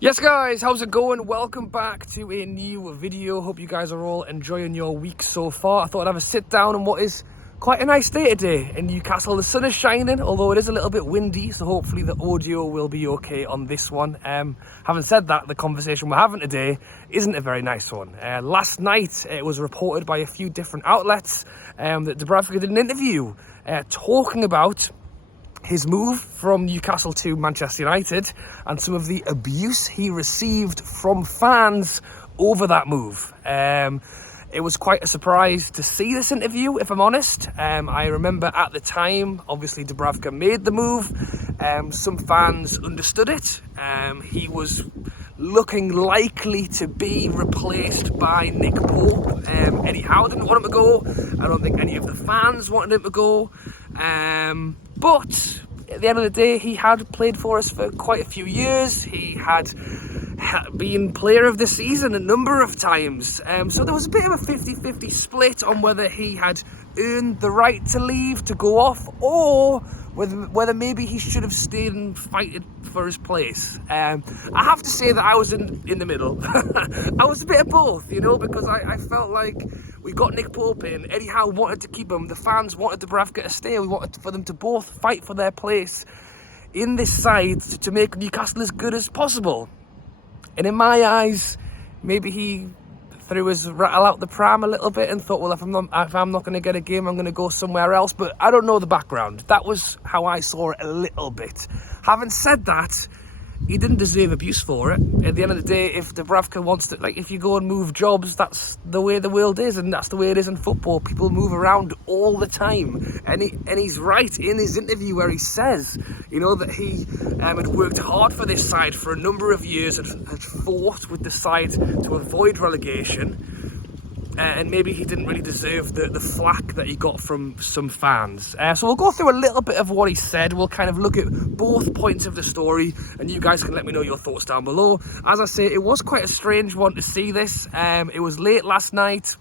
Yes guys, how's it going? Welcome back to a new video. Hope you guys are all enjoying your week so far. I thought I'd have a sit down on what is quite a nice day today in Newcastle. The sun is shining, although it is a little bit windy, so hopefully the audio will be okay on this one. Having said that, the conversation we're having today isn't a very nice one. Last night it was reported by a few different outlets that Dubravka did an interview talking about his move from Newcastle to Manchester United and some of the abuse he received from fans over that move. It was quite a surprise to see this interview, if I'm honest. I remember at the time, obviously Dubravka made the move. Some fans understood it. He was looking likely to be replaced by Nick Pope. Eddie Howe didn't want him to go. I don't think any of the fans wanted him to go. But at the end of the day, he had played for us for quite a few years. He had been player of the season a number of times. So there was a bit of a 50-50 split on whether he had earned the right to leave, to go off, or whether maybe he should have stayed and fighted for his place. I have to say that I was in the middle. I was a bit of both, you know, because I felt like we got Nick Pope in, Eddie Howe wanted to keep him, the fans wanted Dubravka to stay, we wanted for them to both fight for their place in this side to make Newcastle as good as possible. And in my eyes, maybe he threw his rattle out the pram a little bit and thought, well, if I'm not going to get a game, I'm going to go somewhere else. But I don't know the background. That was how I saw it a little bit. Having said that, he didn't deserve abuse for it. At the end of the day, if Dubravka wants to, like, if you go and move jobs, that's the way the world is, and that's the way it is in football. People move around all the time, and he's right in his interview where he says, you know, that he had worked hard for this side for a number of years and had fought with the side to avoid relegation. And maybe he didn't really deserve the flack that he got from some fans. So we'll go through a little bit of what he said. We'll kind of look at both points of the story, and you guys can let me know your thoughts down below. As I say, it was quite a strange one to see this. It was late last night,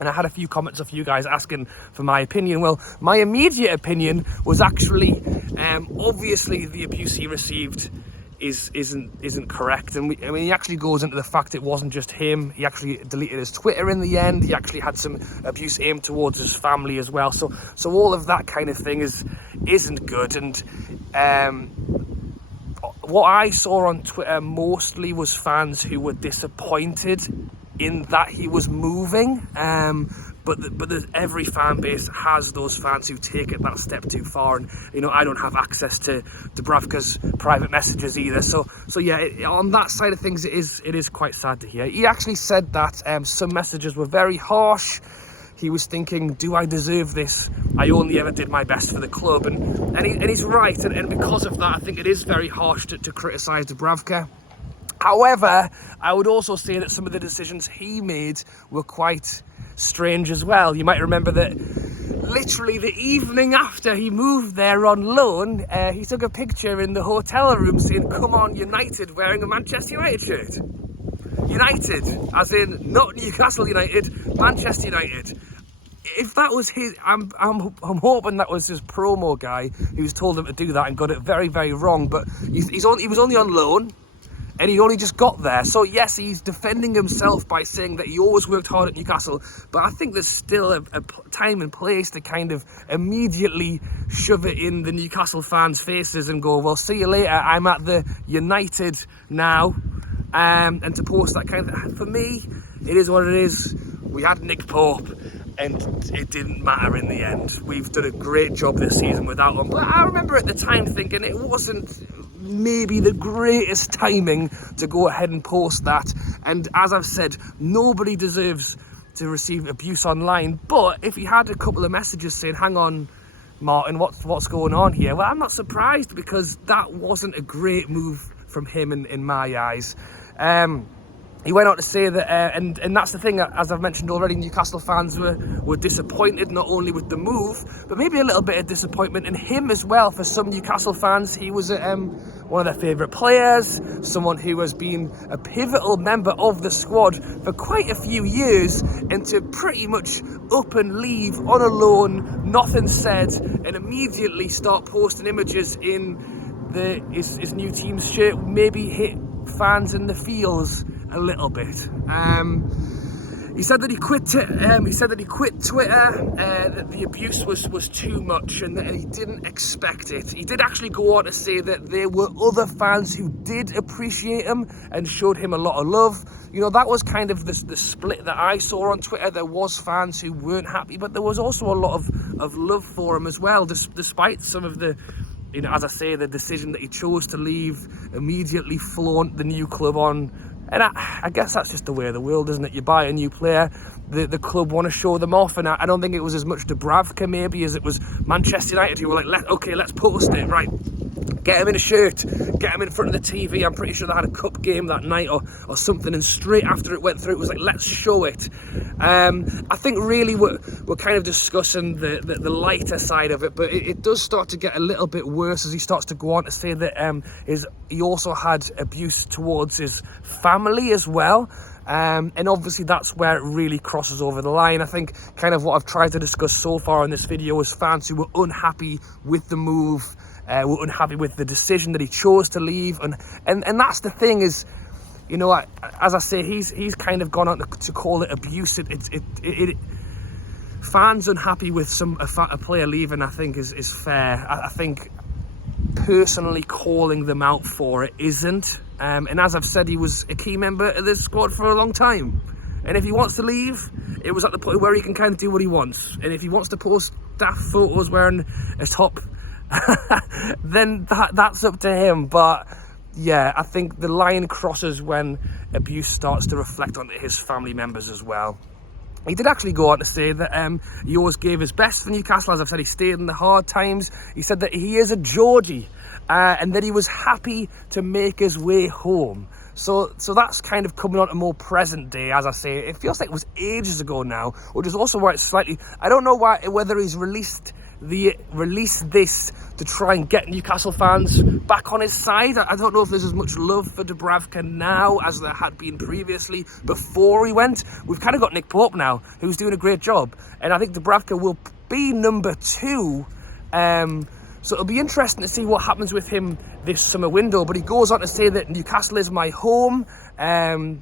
and I had a few comments of you guys asking for my opinion. Well, my immediate opinion was actually, obviously the abuse he received isn't correct, and he actually goes into the fact it wasn't just him. He actually deleted his Twitter in the end. He actually had some abuse aimed towards his family as well. So all of that kind of thing isn't good. And what I saw on Twitter mostly was fans who were disappointed in that he was moving. But every fan base has those fans who take it that step too far, and you know, I don't have access to Dubravka's private messages either. So yeah, on that side of things, it is quite sad to hear. He actually said that some messages were very harsh. He was thinking, do I deserve this? I only ever did my best for the club, and he's right. And because of that, I think it is very harsh to criticise Dubravka. However, I would also say that some of the decisions he made were quite strange as well. You might remember that literally the evening after he moved there on loan, he took a picture in the hotel room saying, "Come on United," wearing a Manchester United shirt. United, as in not Newcastle United, Manchester United. If that was his, I'm hoping that was his promo guy who's told him to do that and got it very, very wrong. But he was only on loan, and he only just got there. So yes, he's defending himself by saying that he always worked hard at Newcastle, but I think there's still a time and place to kind of immediately shove it in the Newcastle fans' faces and go, well, see you later, I'm at the United now. And to post that kind of, for me, it is what it is. We had Nick Pope, and it didn't matter in the end. We've done a great job this season without him. But I remember at the time thinking it wasn't maybe the greatest timing to go ahead and post that. And as I've said, nobody deserves to receive abuse online. But if he had a couple of messages saying, hang on, Martin, what's going on here? Well, I'm not surprised, because that wasn't a great move from him in my eyes. He went on to say that, and that's the thing, as I've mentioned already, Newcastle fans were disappointed not only with the move, but maybe a little bit of disappointment in him as well. For some Newcastle fans, he was one of their favourite players, someone who has been a pivotal member of the squad for quite a few years, and to pretty much up and leave on a loan, nothing said, and immediately start posting images in his new team's shirt, maybe hit fans in the feels a little bit. He said that he quit. He said that he quit Twitter. That the abuse was too much, and that he didn't expect it. He did actually go on to say that there were other fans who did appreciate him and showed him a lot of love. You know, that was kind of the split that I saw on Twitter. There was fans who weren't happy, but there was also a lot of love for him as well, despite some of the, you know, as I say, the decision that he chose to leave, immediately flaunt the new club on. And I guess that's just the way of the world, isn't it? You buy a new player, the club want to show them off, and I don't think it was as much Dubravka maybe as it was Manchester United who were like, let's post it, right? Get him in a shirt, get him in front of the TV. I'm pretty sure they had a cup game that night or something, and straight after it went through, it was like, let's show it. I think really we're kind of discussing the lighter side of it, but it does start to get a little bit worse as he starts to go on to say that he also had abuse towards his family as well. And obviously that's where it really crosses over the line. I think kind of what I've tried to discuss so far in this video is fans who were unhappy with the move, were unhappy with the decision that he chose to leave, and that's the thing is, you know, as I say, he's kind of gone on to call it abuse. Fans unhappy with a player leaving, I think is fair. I think personally calling them out for it isn't. And as I've said, he was a key member of this squad for a long time. And if he wants to leave, it was at the point where he can kind of do what he wants. And if he wants to post daft photos wearing a top, then that's up to him. But yeah, I think the line crosses when abuse starts to reflect onto his family members as well. He did actually go on to say that he always gave his best for Newcastle. As I've said, he stayed in the hard times. He said that he is a Geordie, and that he was happy to make his way home. So that's kind of coming on to more present day, as I say. It feels like it was ages ago now, which is also why it's slightly... I don't know whether he's released this to try and get Newcastle fans back on his side. I don't know if there's as much love for Dubravka now as there had been previously before he went. We've kind of got Nick Pope now, who's doing a great job, and I think Dubravka will be number 2. So it'll be interesting to see what happens with him this summer window. But he goes on to say that Newcastle is my home. I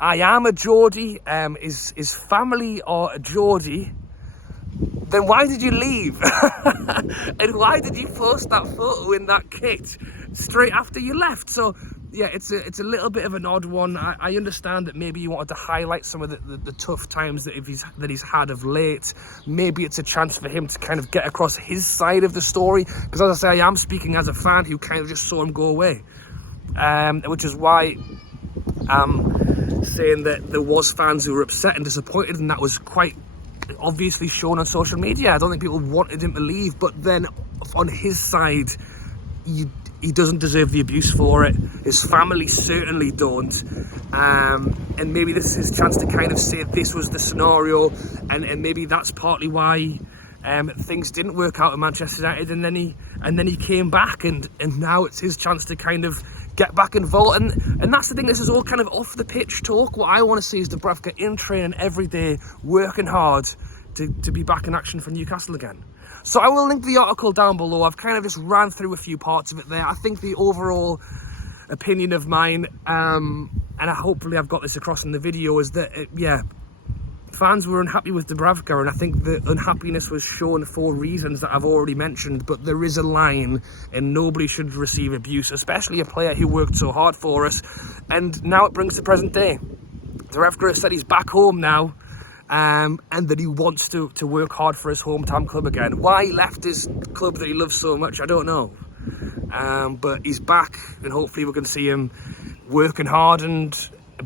am a Geordie. His family are a Geordie. Then why did you leave? And why did you post that photo in that kit straight after you left? So yeah, it's a little bit of an odd one. I understand that maybe you wanted to highlight some of the tough times that he's had of late. Maybe it's a chance for him to kind of get across his side of the story, because as I say, I am speaking as a fan who kind of just saw him go away, which is why I'm saying that there was fans who were upset and disappointed, and that was quite obviously shown on social media. I don't think people wanted him to leave, but then on his side, he doesn't deserve the abuse for it. His family certainly don't. And maybe this is his chance to kind of say this was the scenario, and maybe that's partly why things didn't work out at Manchester United, and then he came back, and now it's his chance to kind of get back involved. And that's the thing, this is all kind of off the pitch talk. What I want to see is Dubravka in training every day, working hard to be back in action for Newcastle again. So I will link the article down below. I've kind of just ran through a few parts of it there. I think the overall opinion of mine, and hopefully I've got this across in the video, is that, fans were unhappy with Dubravka, and I think the unhappiness was shown for reasons that I've already mentioned, but there is a line, and nobody should receive abuse, especially a player who worked so hard for us. And now it brings to present day. Dubravka has said he's back home now, and that he wants to work hard for his hometown club again. Why he left his club that he loves so much, I don't know. But he's back, and hopefully we can see him working hard and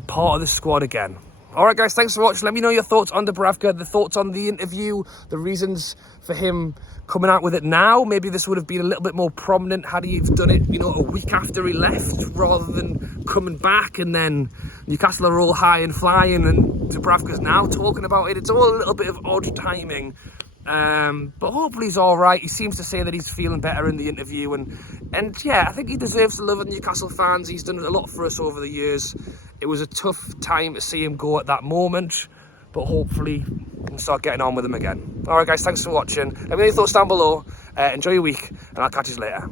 part of the squad again. Alright guys, thanks for watching. Let me know your thoughts on Dubravka, the thoughts on the interview, the reasons for him coming out with it now. Maybe this would have been a little bit more prominent had he done it, a week after he left, rather than coming back and then Newcastle are all high and flying and Dubravka's now talking about it. It's all a little bit of odd timing. But hopefully he's all right. He seems to say that he's feeling better in the interview, and yeah, I think he deserves the love of Newcastle fans. He's done a lot for us over the years. It was a tough time to see him go at that moment, but hopefully we can start getting on with him again. All right guys, thanks for watching. Let me know your thoughts down below. Enjoy your week, and I'll catch you later.